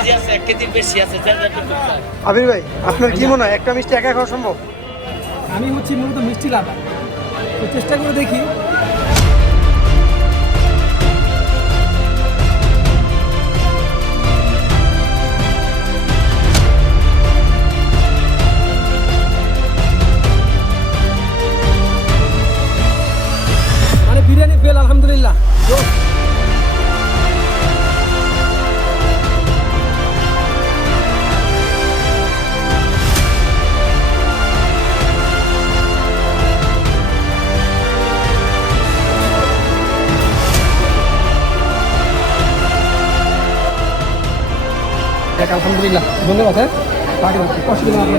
KG আছে, 1 কেজির বেশি আছে, যার যতটুকু চায়। আবির ভাই, আপনার কি মনে হয় একটা মিষ্টি একা খাওয়া সম্ভব? আমি হচ্ছি মূলত মিষ্টি লাভার, তো চেষ্টা করে দেখি। মানে বিরিয়ানি ফেল আলহামদুলিল্লাহ। আলহামদুলিল্লাহ, ধন্যবাদ। হ্যাঁ, অসুবিধা নেই।